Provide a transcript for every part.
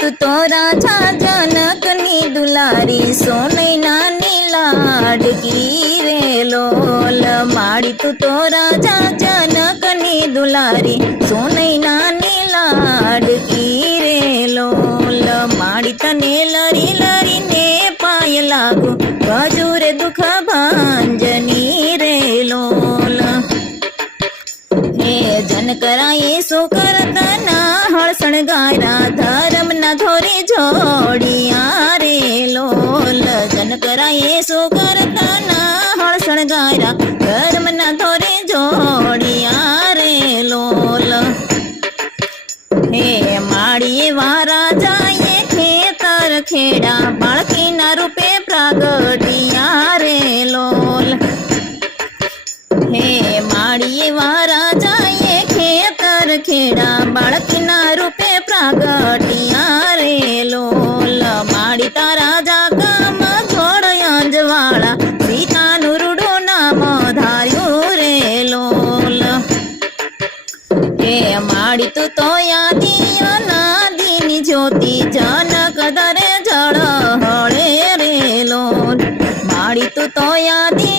तू तोरा छा जाना कनी दुलारी, सोने नानी लाड की रे लोल। माड़ी तू तोरा छा जाना कनी दुलारी, सोने नानी लाड की रे लोल। माड़ी तने लरी लरी ने पाय लागू बाजूरे दुख भांजनी रे लोल। हे जन कराए सोका ગાયરા ધર્મ ના ધોરે જોડિયા રે. લોલ લગન કરાય સો કરતા ના હળ ગાયરા. ધર્મ ના ધોરે જોડિયા રે. લોલ હે માળીએ વારા જાય ખેતર ખેડા બાળકીના રૂપે પ્રાગટિયા રે લોલ માળી તારા જાગામ ઘોડ અંજવાળા સીતાનું રૂડું નામ ધાર્યું રે લોલ હે માડી તું તો યાદી અનાદિની જ્યોતિ જનક દરે જળ હળે રે લોલ માડી તું તો યાદી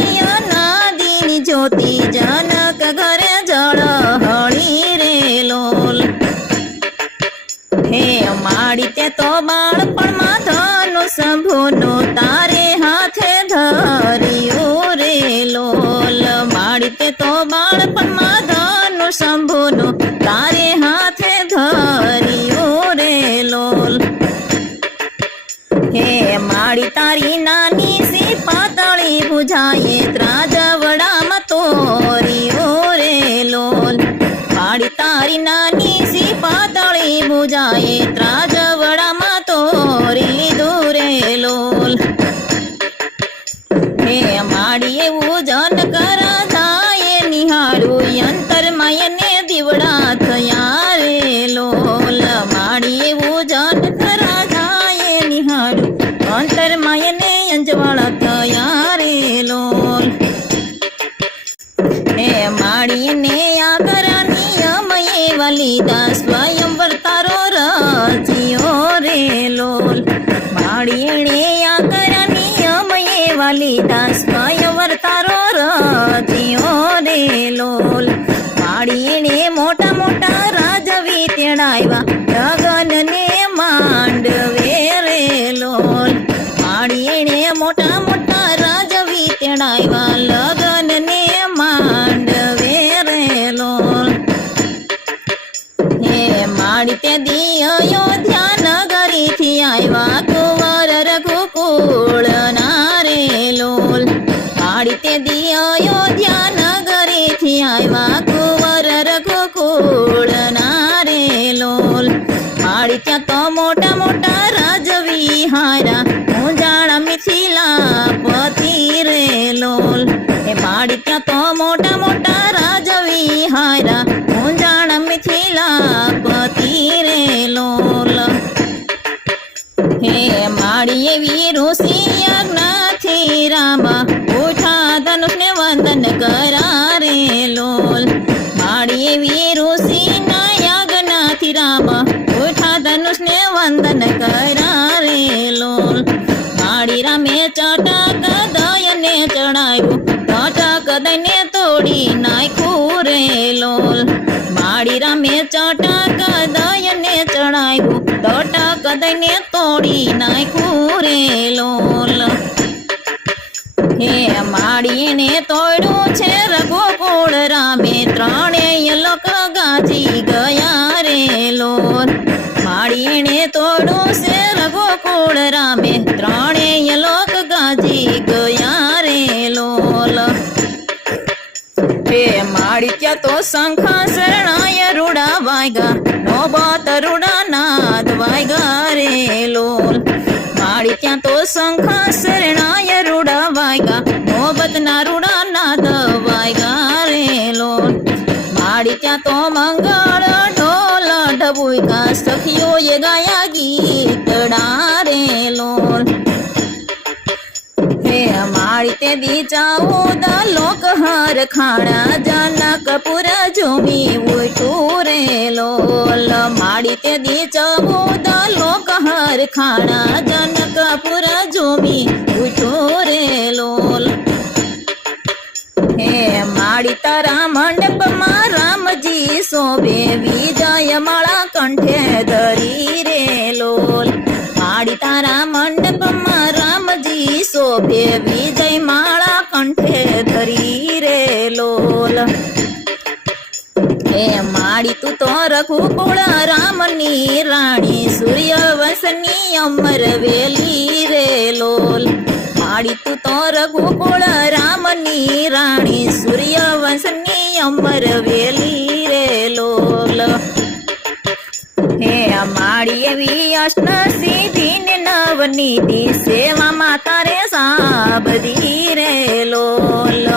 હે માડી તે તો બાળપણમાં ધનું સંભોનું તારે હાથે ધર્યું રે લોલ. માડી તે તો બાળપણમાં ધનું સંભોનું તારે હાથે ધર્યું રે લોલ. હે માડી તારી નાની સી પાતળી બુઝાયે ત્રાજવડામાં તારી નાની સી પાતળી બુઝાયે ત્રાજવડામાં તોરી દૂરે લોલ હે માડી એવું જન કરા જાય નિહાળું અંતરમયને દીવડા થયા રે લોલ માડી એવું જન કરા જાય નિહાળું અંતરમયને અંજવાળા થયા રે લોલ હે માડીને આગળ નિયમ એવા લીધા સ્વયં વર્તારો રચ્યો રે લોલ માડીને આગળ નિયમ એવા લીધા સ્વયં વર્તારો રચ્યો રે લોલ માડીને મોટા મોટા રાજવી તેડાવ્યા ગગનને માંડવે રે લોલ માડીને મોટા મોટા રાજવી તેડાવ્યા માડી તે દિયો ધ્યાન ગરીથી આવ્યા કુંવર રઘુકુળ ના રે લોલ તે દિયો ધ્યાન ગરીથી આવ્યા કુંવર રઘુકુળ ના રે લોલ ત્યાં તો મોટા મોટા રાજવી હારા હું જાણા મિથિલા પતિ રે લોલ. એ માડી ત્યાં તો મોટા ઉઠા ધનુષને વંદન કરા રે લોલ માડીએ વીરો સિંહના યાજ્ઞાથી રામા ઉઠા ધનુષને વંદન કરા રે લોલ માડી રામે ચટક દયને ચડાવ્યું ચટક દઈને તોડી નાખ્યું રે લોલ માડી રામે ચટક દયને ચડાવ્યું તટક દઈને તોડી નાખ્યું રે લોલ હે માડીને તોડ્યું છે રઘુકુળ રામે ત્રણેય લોક ગાજી ગયા રે લોર માડીને તોડ્યું છે રઘુકુળ રામે ત્રણેય લોક ગાજી ગયા રે લોલ. હે માડી, ત્યાં તો શંખા શરણાય રૂડા વાયગા, નોબત રૂડા નાદ વાયગા રે લોલ. માડી, ત્યાં તો શંખા શરણાય મંગળ ઢોલ ઢબુકા સખીઓએ ગાયા ગીતડા રે લોલ હે માડી માળી તે દી ચૌદ લોક હર ખાણા જનકપુર ઝૂમી ઉઠું રે લોલ માળી તે દી ચૌદ લોક હર ખાણા જનકપુર રામજી શોભે વિજય માળા કંઠે ધરી રે લોલ. માળી તારા મંડપમાં રામજી શોભે વિજય માળા કંઠે ધરી રે લોલ. હે માડી તું તો રઘુકુળ રામની રાણી, સૂર્યવંશની અમર વેલી રે લોલ. માડી તું તો રઘુકુળ રામની રાણી, સૂર્યવંશની અમર વેલી માળી એવી અષ્ટ સિદ્ધિ ને નવનીતિ સેવામાં તારે સાબધી રે લોલ.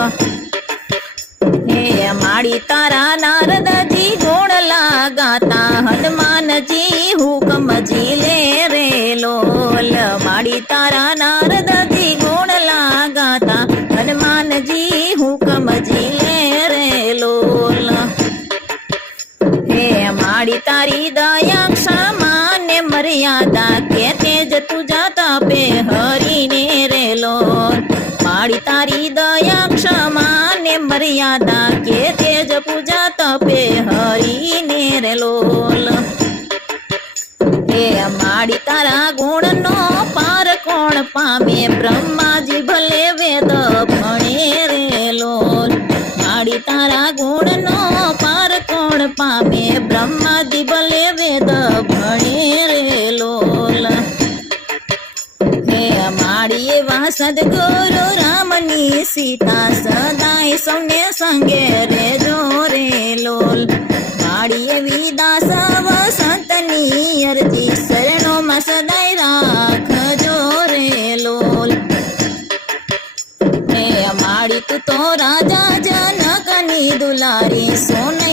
ને માળી તારા નારદજી ગુણ લાગાતા, હનુમાનજી હુકમજી લે રે લોલ. માળી તારા ક્ષમાને મર્યાદા કે તેજ તુજા તપે હરીને રે લોલ માળી તારી દયા ક્ષમાને મર્યાદા કે તેજ પૂજા તપે હરીને રે લોલ હે માળી તારા ગુણનો પાર કોણ પામે બ્રહ્માજી ભલે વેદ ભણે રે લોલ માળી તારા ગુણનો પાર કોણ પામે બ્રહ્માજી ભલે વેદ ભણે રે સદગુરુ રામની સીતા સદાય સૌને સંગે રે રે લોલ. વાળી એવી દાસ સંતની અરજી શરણોમાં સદાય રાખજો રે લોલ. હે અમારી તું તો રાજા જનકની દુલારી સોનઈ